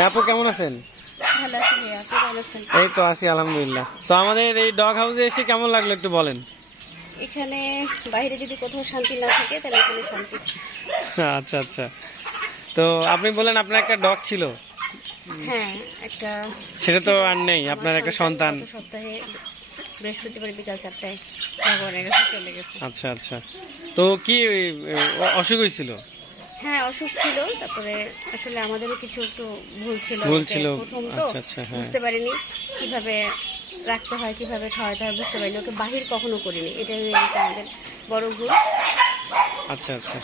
হ্যাঁ, আপু কেমন আছেন? এই তো আছি আলহামদুলিল্লাহ। তো আমাদের এই ডগ হাউসে এসে কেমন লাগল একটু বলেন? এখানে বাইরে যদি কোথাও শান্তি না থাকে তাহলে এখানে শান্তি। আচ্ছা আচ্ছা। তো আপনি বলেন আপনার একটা ডগ ছিল। হ্যাঁ একটা সেটা তো আর নেই আপনার একটা সন্তান সপ্তাহে বৃহস্পতিবার বিকাল চারটায় ভগবানের কাছে চলে গেছে। আচ্ছা আচ্ছা। তো কি অসুখ হয়েছিল হ্যাঁ অসুখ ছিল। তারপরে আসলে আমাদেরও কিছু একটু ভুল ছিল। ভুল ছিল। প্রথম তো আচ্ছা, আচ্ছা, হ্যাঁ। বুঝতে পারিনি কীভাবে রাখতে হয় কীভাবে খাওয়াতে হয় বুঝতে পারিনি। ওকে বাহির কখনো করিনি। এটা হয়ে গেছে আমাদের বড় ভুল। আচ্ছা আচ্ছা।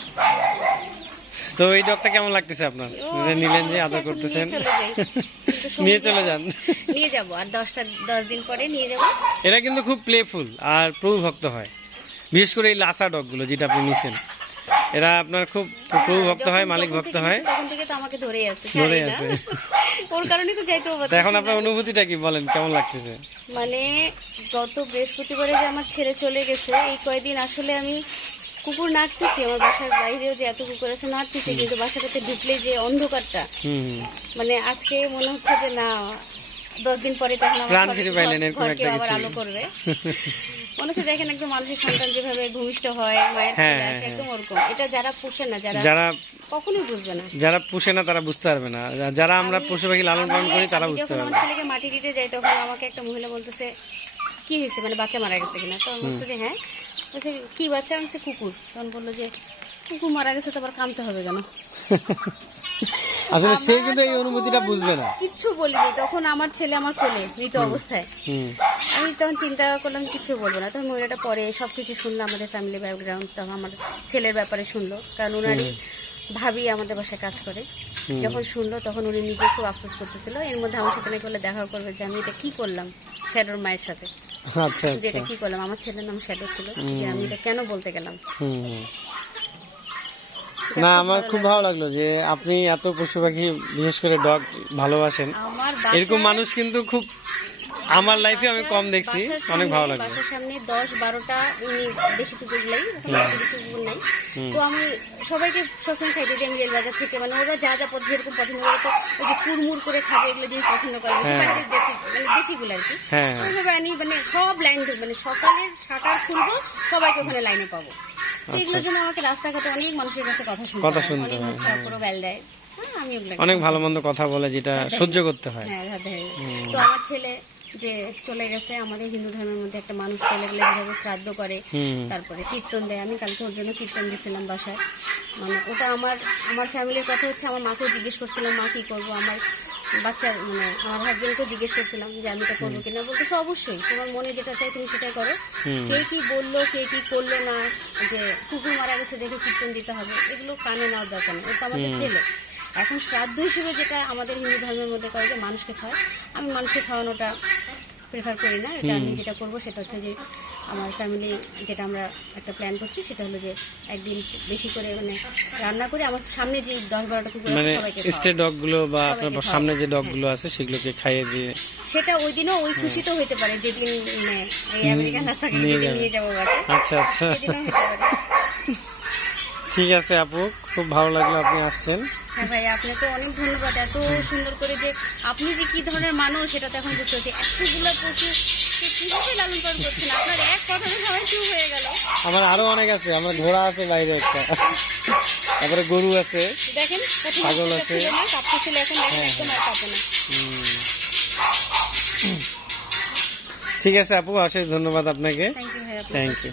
তো এই ডগটা কেমন লাগতেছে আপনার? যে নিলেন যে আদর করতেছেন। নিয়ে চলে যান। নিয়ে যাব। আর দশটা দশ দিন পরে নিয়ে যাব। এরা কিন্তু খুব প্লেফুল আর প্রভু ভক্ত হয়। বিশেষ করে এই লাসা ডগগুলো যেটা আপনি নিছেন। এরা আপনার খুব প্রভু ভক্ত হয় মালিক ভক্ত হয়। তখন থেকে তো আমাকে ধরেই আছে ধরেই আছে। ওর কারণে তো যাইতেও এখন আপনার অনুভূতিটা কি বলেন? কেমন লাগতেছে? মানে গত বৃহস্পতিবারে যে আমার ছেলে চলে গেছে এই কয়েকদিন আসলে আমি কুকুর নাড়তেছি আমার বাসার বাইরেও যে এত কুকুর আছে নাড়তেছি কিন্তু বাসাটাতে ঢুকলে যে অন্ধকারটা। মানে আজকে মনে হচ্ছে যে না দশ দিন পরে তখন প্রাণ ফিরে পাইলেন এরকম একটা আবার কিছু। আলো করবে। মনে হচ্ছে দেখেন একদম মানুষের সন্তান যেভাবে ভূমিষ্ঠ হয় মায়ের হ্যাঁ, কোলে আসে। একদম ওরকম। এটা যারা পোষে না যারা যারা কখনোই বুঝবে না। যারা পুষে না তারা বুঝতে পারবে না। যারা আমরা পশু পাখি লালন পালন করি তারা বুঝতে পারবে আমার ছেলেকে মাটি দিতে যাই তখন আমাকে একটা মহিলা বলতেছে কি হয়েছে? মানে বাচ্চা মারা গেছে কিনা? তো বলছে যে হ্যাঁ। বলছে কি বাচ্চা? কুকুর। তখন বলল যে কুকুর মারা গেছে তো আবার কামতে হবে কেন? আসলে সে কিন্তু এই অনুভূতিটা বুঝবে না। কিচ্ছু বলিনি। তখন আমার ছেলে আমার কোলে মৃত অবস্থায়। আমি তখন চিন্তা করলাম কিছু বলব না। তখন মহিলাটা পরে সবকিছু শুনলো আমাদের ফ্যামিলি ব্যাকগ্রাউন্ড তখন আমার ছেলের ব্যাপারে শুনলো। কারণ ওনারই ভাবি আমাদের বাসায় কাজ করে। যখন শুনলো তখন উনি নিজে খুব আফসোস করতেছিল। এর মধ্যে আমার সাথে নাকি বলে দেখা করবে যে আমি এটা কি করলাম শ্যাডোর মায়ের সাথে? আচ্ছা যে আচ্ছা। কি করলাম? আমার ছেলের নাম শ্যাডো ছিল। যে আমি এটা কেন বলতে গেলাম। না আমার খুব ভালো লাগল যে আপনি এত পশু পাখি বিশেষ করে ডগ ভালোবাসেন। এরকম মানুষ কিন্তু খুব আমার লাইফে আমি কম দেখছি অনেক ভালো বাসার সামনে দশ বারোটা উনি দেশি কুকুর। দেশি কুকুর নাই। তো আমি সবাইকে সবসময় দিই আমি থেকে মানে ওরা যা যা পথ যেরকম পছন্দ করে তো ওই যে কুড়মুড় করে খাবে এগুলো জিনিস পছন্দ করে বেশি হ্যাঁ। মানে দেশিগুলো আর কি। হ্যাঁ। হ্যাঁ ওইভাবে আনি মানে সব লাইন মানে সকালের শাটার খুলবো সবাইকে ওখানে লাইনে পাবো। তো এগুলোর জন্য আমাকে রাস্তাঘাটে অনেক মানুষের কাছে কথা শুনতে কথা হয়, শুনতে অনেক হয়, মুখ খারাপ বেল দেয়। হ্যাঁ আমি অনেক ভালো মন্দ কথা বলে যেটা সহ্য করতে হয়। হ্যাঁ। তো আমার ছেলে যে চলে গেছে আমাদের হিন্দু ধর্মের মধ্যে একটা মানুষ চলে গেলে যেভাবে শ্রাদ্ধ করে তারপরে কীর্তন দেয়। আমি কালকে ওর জন্য কীর্তন দিয়েছিলাম বাসায়। মানে ওটা আমার আমার ফ্যামিলির কথা হচ্ছে আমার মাকেও জিজ্ঞেস করছিলাম মা কী করব? আমার বাচ্চা মানে আমার হাজবেন্ডকেও জিজ্ঞেস করছিলাম যে আমি এটা করব কিনা? বলতেছে অবশ্যই। তোমার মনে যেটা চাই তুমি সেটাই করো। কে কি বলল কে কি করল না যে কুকুর মারা গেছে দেখে কীর্তন দিতে হবে এগুলো কানে নেওয়ার দরকার নেই। ওটা আমাদের ছেলে। এখন শ্রাদ্ধ হিসেবে যেটা আমাদের হিন্দু ধর্মের মধ্যে করে যে মানুষকে খাওয়ায় আমি মানুষকে খাওয়ানোটা প্রেফার করি না। এটা আমি যেটা করব সেটা হচ্ছে যে আমার ফ্যামিলি যেটা আমরা একটা প্ল্যান করছি সেটা হলো যে একদিন বেশি করে মানে রান্না করে আমার সামনে যে দশ বারোটা কুকুর মানে স্টে খাওয়াবো। বা আপনার সামনে যে ডগগুলো আছে সেগুলোকে খাইয়ে দিয়ে সেটা ওই দিনও ওই খুশি তো হতে পারে যেদিন মানে এই আমেরিকান নিয়ে যাবে। আচ্ছা আচ্ছা। ঠিক আছে আপু খুব ভালো লাগল আপনি আসছেন। হ্যাঁ ভাই আপনি তো অনেক ধন্যবাদ। এত সুন্দর করে যে আপনি যে কি ধরনের মানুষ সেটা তো এখন বুঝতে পারছি। এতগুলো পশু কীভাবে লালন পালন করছেন আপনার এক কথাতে সবাই চুপ হয়ে গেল। আমার আরও অনেক আছে আমার ঘোড়া আছে বাইরে একটা। তারপরে গরু আছে দেখেন ছাগল আছে। কাঁপতেছিল এখন দেখেন একদম আর কাঁপে না। ঠিক আছে আপু অশেষ ধন্যবাদ আপনাকে। আপনাকে। Thank you